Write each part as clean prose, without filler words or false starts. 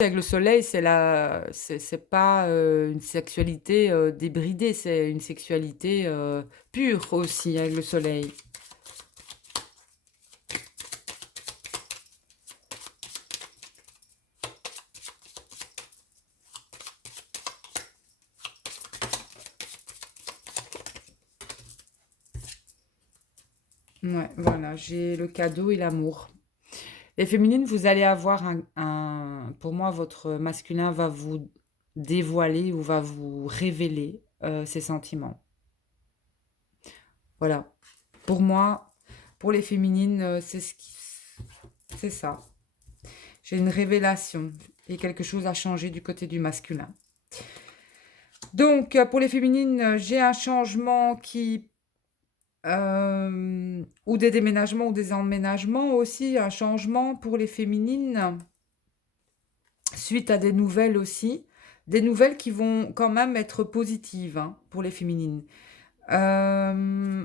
avec le soleil, c'est pas, une sexualité, débridée, c'est une sexualité, pure aussi avec le soleil. Ouais, voilà, j'ai le cadeau et l'amour. Les féminines, vous allez avoir pour moi, votre masculin va vous dévoiler ou va vous révéler, ses sentiments. Voilà. Pour moi, pour les féminines, c'est ça. J'ai une révélation et quelque chose a changé du côté du masculin. Donc, pour les féminines, j'ai un changement ou des déménagements ou des emménagements aussi, un changement pour les féminines, suite à des nouvelles aussi. Des nouvelles qui vont quand même être positives, hein, pour les féminines. Euh,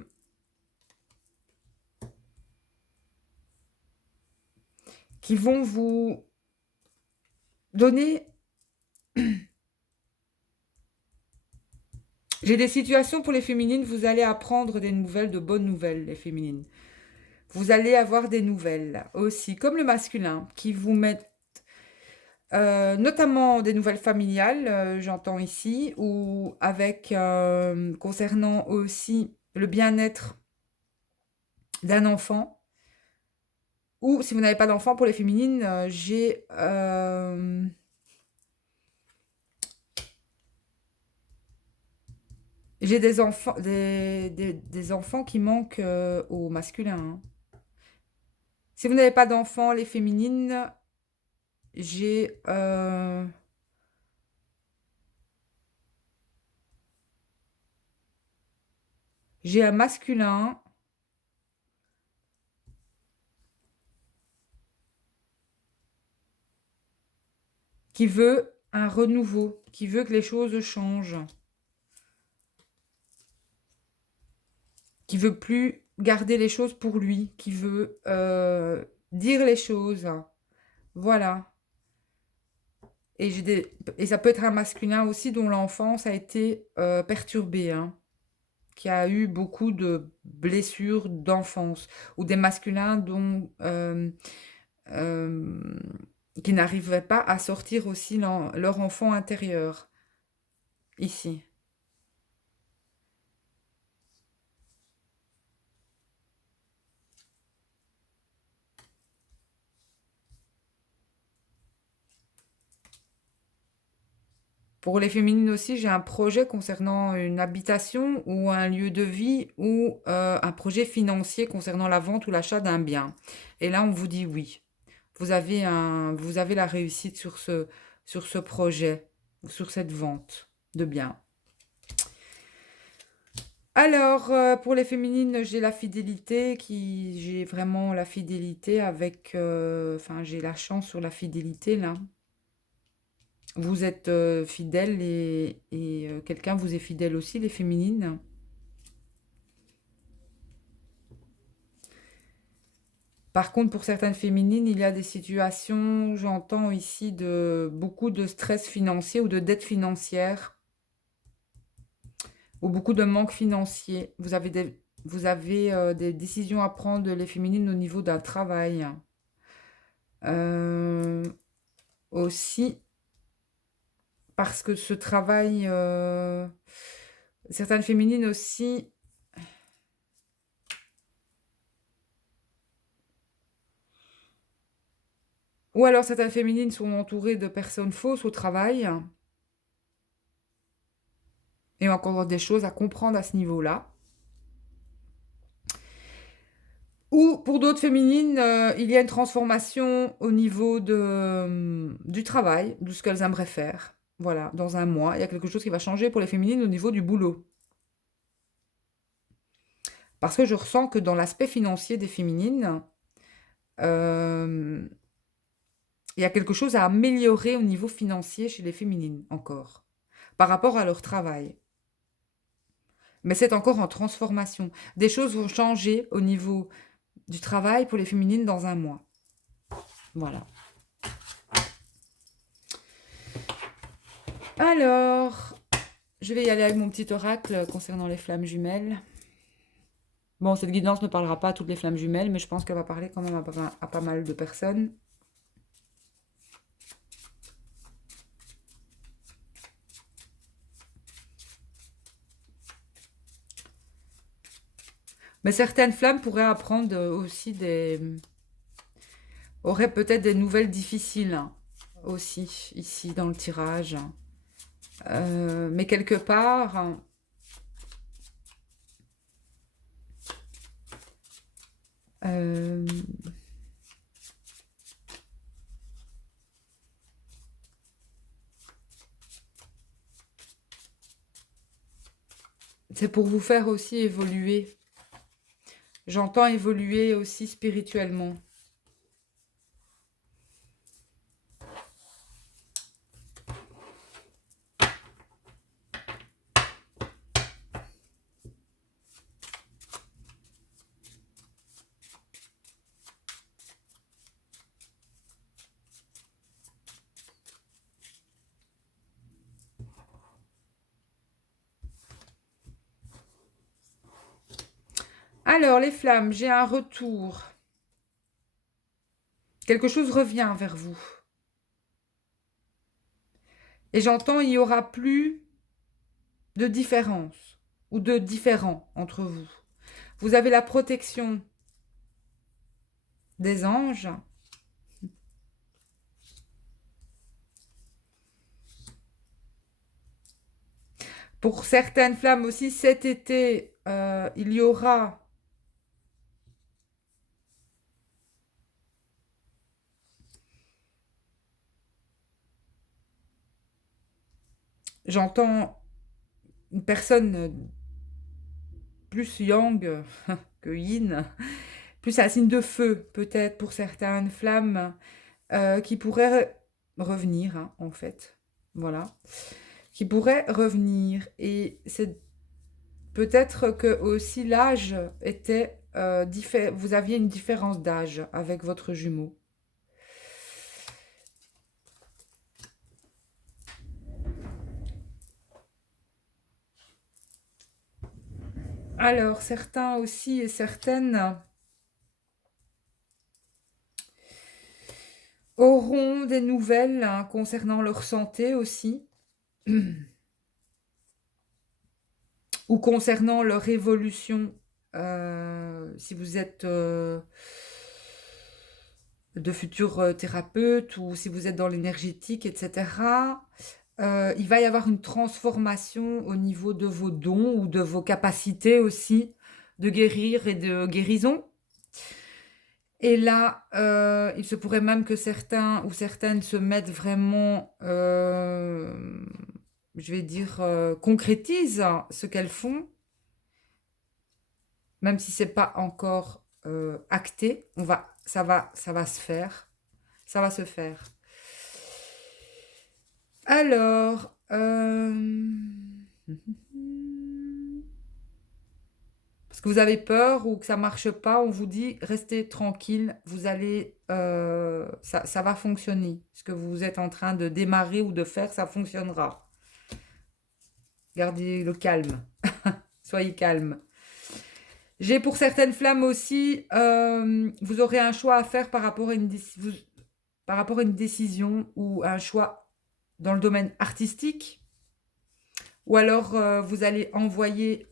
qui vont vous donner. J'ai des situations pour les féminines, vous allez apprendre des nouvelles, de bonnes nouvelles, les féminines. Vous allez avoir des nouvelles aussi, comme le masculin, qui vous mettent notamment des nouvelles familiales, j'entends ici, ou avec concernant aussi le bien-être d'un enfant. Ou si vous n'avez pas d'enfant, pour les féminines, j'ai des enfants, des enfants qui manquent au masculin, hein. Si vous n'avez pas d'enfants, les féminines, j'ai j'ai un masculin qui veut un renouveau, qui veut que les choses changent, qui veut plus garder les choses pour lui, qui veut dire les choses. Voilà. Et ça peut être un masculin aussi dont l'enfance a été perturbée, hein, qui a eu beaucoup de blessures d'enfance, ou des masculins euh, qui n'arrivaient pas à sortir aussi leur enfant intérieur, ici. Pour les féminines aussi, j'ai un projet concernant une habitation ou un lieu de vie ou un projet financier concernant la vente ou l'achat d'un bien. Et là, on vous dit oui. Vous avez la réussite sur ce projet, sur cette vente de biens. Alors, pour les féminines, j'ai vraiment la fidélité avec, enfin, j'ai la chance sur la fidélité là. Vous êtes fidèle et quelqu'un vous est fidèle aussi, les féminines. Par contre, pour certaines féminines, il y a des situations, j'entends ici, de beaucoup de stress financier ou de dette financière ou beaucoup de manque financier. Vous avez des décisions à prendre, les féminines, au niveau d'un travail. Euh, aussi, parce que ce travail, certaines féminines aussi, ou alors certaines féminines sont entourées de personnes fausses au travail, et encore des choses à comprendre à ce niveau-là. Ou pour d'autres féminines, il y a une transformation au niveau du travail, de ce qu'elles aimeraient faire. Voilà, dans un mois, il y a quelque chose qui va changer pour les féminines au niveau du boulot. Parce que je ressens que dans l'aspect financier des féminines, euh, il y a quelque chose à améliorer au niveau financier chez les féminines encore, par rapport à leur travail. Mais c'est encore en transformation. Des choses vont changer au niveau du travail pour les féminines dans un mois. Voilà. Alors, je vais y aller avec mon petit oracle concernant les flammes jumelles. Bon, cette guidance ne parlera pas à toutes les flammes jumelles, mais je pense qu'elle va parler quand même à pas mal de personnes. Mais certaines flammes pourraient apprendre aussi auraient peut-être des nouvelles difficiles hein, aussi, ici dans le tirage. Mais quelque part, euh, c'est pour vous faire aussi évoluer. J'entends évoluer aussi spirituellement. Alors, les flammes, j'ai un retour. Quelque chose revient vers vous. Et j'entends, il n'y aura plus de différence ou de différent entre vous. Vous avez la protection des anges. Pour certaines flammes aussi, cet été, il y aura j'entends une personne plus yang que yin, plus un signe de feu, peut-être pour certaines flammes, qui pourrait revenir, hein, en fait. Voilà. Qui pourrait revenir. Et c'est peut-être que aussi l'âge était vous aviez une différence d'âge avec votre jumeau. Alors, certains aussi et certaines auront des nouvelles hein, concernant leur santé aussi, ou concernant leur évolution, si vous êtes de futurs thérapeutes ou si vous êtes dans l'énergétique, etc. Il va y avoir une transformation au niveau de vos dons ou de vos capacités aussi de guérir et de guérison. Et là, il se pourrait même que certains ou certaines se mettent vraiment, je vais dire, concrétisent ce qu'elles font, même si c'est pas encore acté. Ça va se faire. Ça va se faire. Alors, parce que vous avez peur ou que ça marche pas, on vous dit restez tranquille, vous allez, ça va fonctionner. Ce que vous êtes en train de démarrer ou de faire, ça fonctionnera. Gardez le calme, soyez calme. J'ai pour certaines flammes aussi, vous aurez un choix à faire par rapport à une décision ou un choix dans le domaine artistique, ou alors vous allez envoyer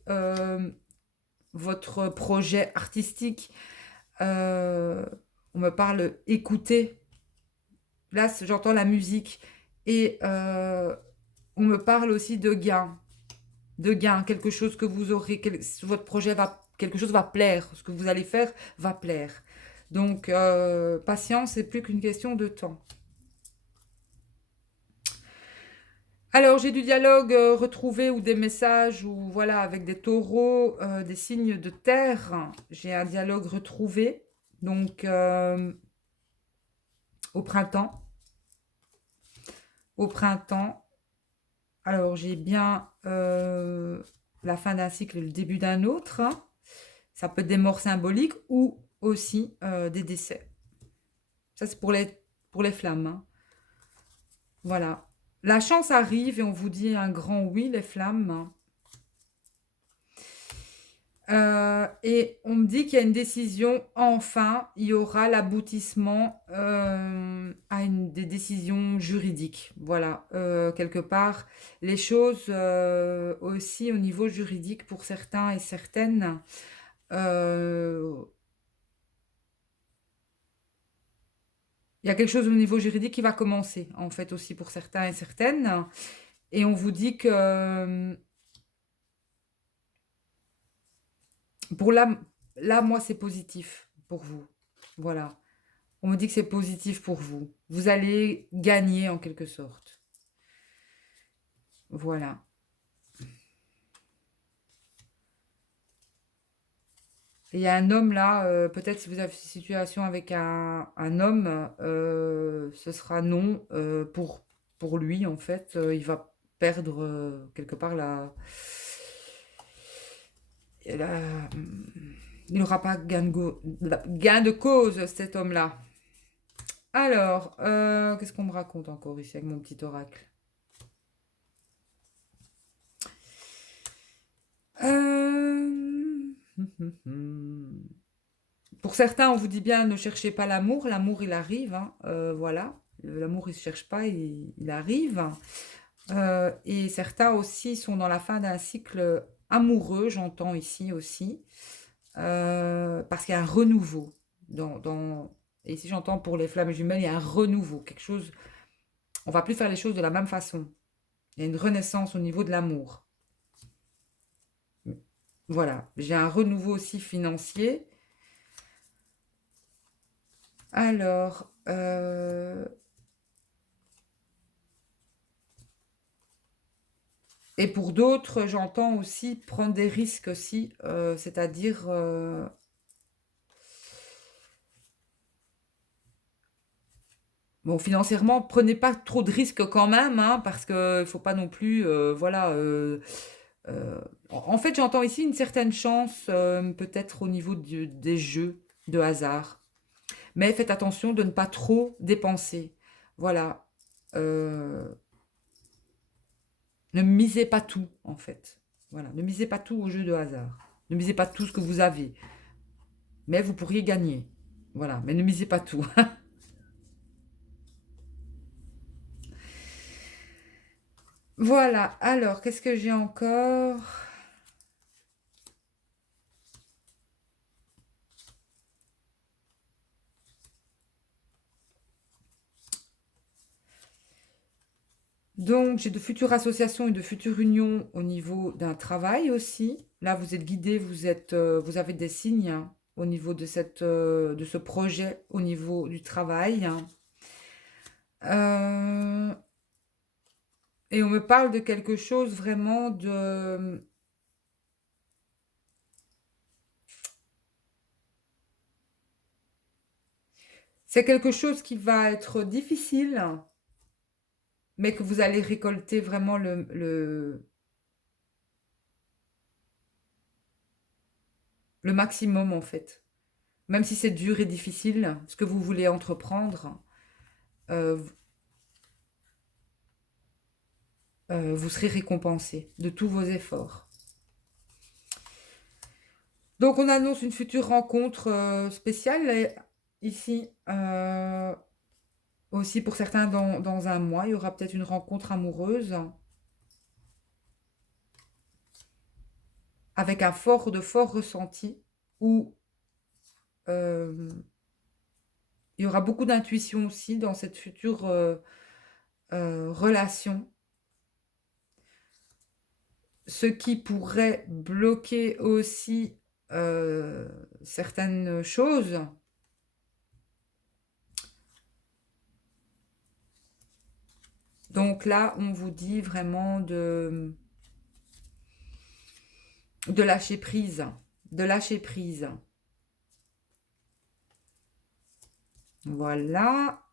votre projet artistique. euh, on me parle écouter. Là, j'entends la musique. Et on me parle aussi de gain. De gain, quelque chose que vous aurez, votre projet va, quelque chose va plaire. Ce que vous allez faire va plaire. Donc, patience, c'est plus qu'une question de temps. Alors, j'ai du dialogue retrouvé ou des messages ou voilà avec des taureaux, des signes de terre. J'ai un dialogue retrouvé. Donc, au printemps. Au printemps. Alors, j'ai bien la fin d'un cycle et le début d'un autre. Ça peut être des morts symboliques ou aussi des décès. Ça, c'est pour les flammes. Hein. Voilà. La chance arrive et on vous dit un grand oui, les flammes. Et on me dit qu'il y a une décision, enfin, il y aura l'aboutissement à des décisions juridiques. Voilà, quelque part, les choses aussi au niveau juridique pour certains et certaines. euh, il y a quelque chose au niveau juridique qui va commencer, en fait, aussi pour certains et certaines. Et on vous dit que pour là, moi, c'est positif pour vous. Voilà. On me dit que c'est positif pour vous. Vous allez gagner en quelque sorte. Voilà. Et il y a un homme là, peut-être si vous avez une situation avec un homme, ce sera non pour lui en fait. Il va perdre quelque part la- il n'aura pas gain de cause cet homme-là. Alors, qu'est-ce qu'on me raconte encore ici avec mon petit oracle? Euh, Pour certains, on vous dit bien ne cherchez pas l'amour. L'amour, il arrive, hein, voilà. L'amour, il ne se cherche pas, il arrive. Et certains aussi sont dans la fin d'un cycle amoureux, j'entends ici aussi, parce qu'il y a un renouveau. Et ici, j'entends pour les flammes jumelles, il y a un renouveau, quelque chose. On va plus faire les choses de la même façon. Il y a une renaissance au niveau de l'amour. Voilà, j'ai un renouveau aussi financier. Alors, et pour d'autres, j'entends aussi prendre des risques aussi, c'est-à-dire, bon, financièrement, prenez pas trop de risques quand même, hein, parce qu'il ne faut pas non plus, voilà. En fait, j'entends ici une certaine chance, peut-être au niveau des jeux de hasard. Mais faites attention de ne pas trop dépenser. Voilà. Euh, Ne misez pas tout, en fait. Voilà. Ne misez pas tout au jeu de hasard. Ne misez pas tout ce que vous avez. Mais vous pourriez gagner. Voilà. Mais ne misez pas tout. Voilà. Alors, qu'est-ce que j'ai encore? Donc, j'ai de futures associations et de futures unions au niveau d'un travail aussi. Là, vous êtes guidé, vous avez des signes hein, au niveau de ce projet, au niveau du travail. Euh, et on me parle de quelque chose vraiment de... C'est quelque chose qui va être difficile, mais que vous allez récolter vraiment le maximum en fait. Même si c'est dur et difficile, ce que vous voulez entreprendre, euh, vous serez récompensé de tous vos efforts. Donc on annonce une future rencontre spéciale ici, aussi pour certains dans un mois. Il y aura peut-être une rencontre amoureuse avec un de fort ressenti où euh, il y aura beaucoup d'intuition aussi dans cette future relation. Ce qui pourrait bloquer aussi euh, certaines choses. Donc là, on vous dit vraiment de lâcher prise, de lâcher prise. Voilà.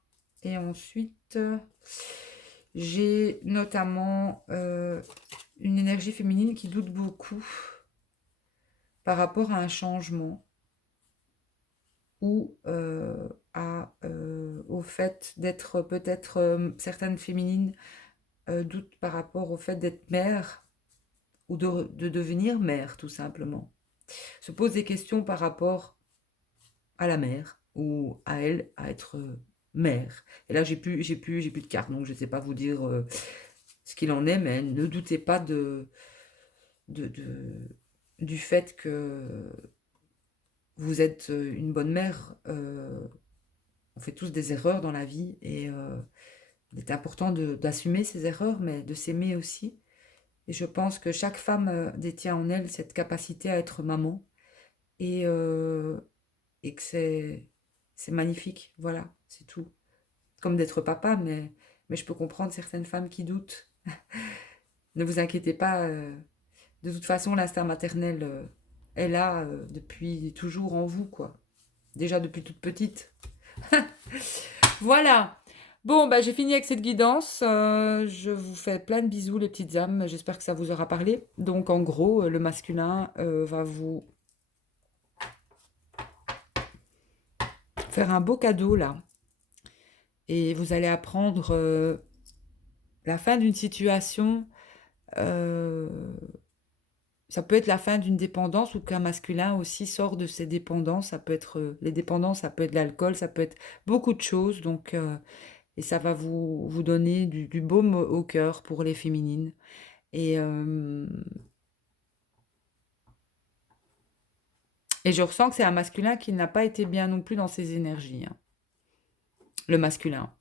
Et ensuite, j'ai notamment une énergie féminine qui doute beaucoup par rapport à un changement ou au fait d'être peut-être certaines féminines doute par rapport au fait d'être mère ou de devenir mère, tout simplement. Se pose des questions par rapport à la mère ou à elle à être mère. Et là, j'ai plus de carte, donc je ne sais pas vous dire ce qu'il en est, mais ne doutez pas de, de- du fait que vous êtes une bonne mère. On fait tous des erreurs dans la vie et il est important d'assumer ces erreurs, mais de s'aimer aussi. Et je pense que chaque femme détient en elle cette capacité à être maman et, euh, et que c'est magnifique. Voilà, c'est tout. Comme d'être papa, mais je peux comprendre certaines femmes qui doutent. Ne vous inquiétez pas, de toute façon, l'instinct maternel est là depuis toujours en vous, quoi. Déjà depuis toute petite. Voilà. Bon, bah, j'ai fini avec cette guidance. Je vous fais plein de bisous, les petites âmes. J'espère que ça vous aura parlé. Donc, en gros, le masculin va vous faire un beau cadeau, là. Et vous allez apprendre la fin d'une situation. euh, Ça peut être la fin d'une dépendance ou qu'un masculin aussi sort de ses dépendances. Ça peut être les dépendances, ça peut être l'alcool, ça peut être beaucoup de choses. Donc, et ça va vous donner du baume au cœur pour les féminines. Et, euh, et je ressens que c'est un masculin qui n'a pas été bien non plus dans ses énergies, hein, le masculin.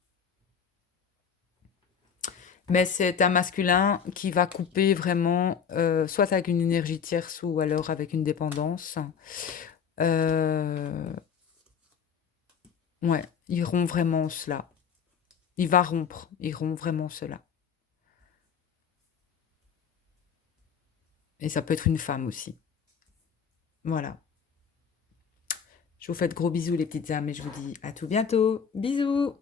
Mais c'est un masculin qui va couper vraiment, soit avec une énergie tierce ou alors avec une dépendance. Euh, ouais, il rompt vraiment cela. Il va rompre, il rompt vraiment cela. Et ça peut être une femme aussi. Voilà. Je vous fais de gros bisous les petites âmes et je vous dis à tout bientôt. Bisous!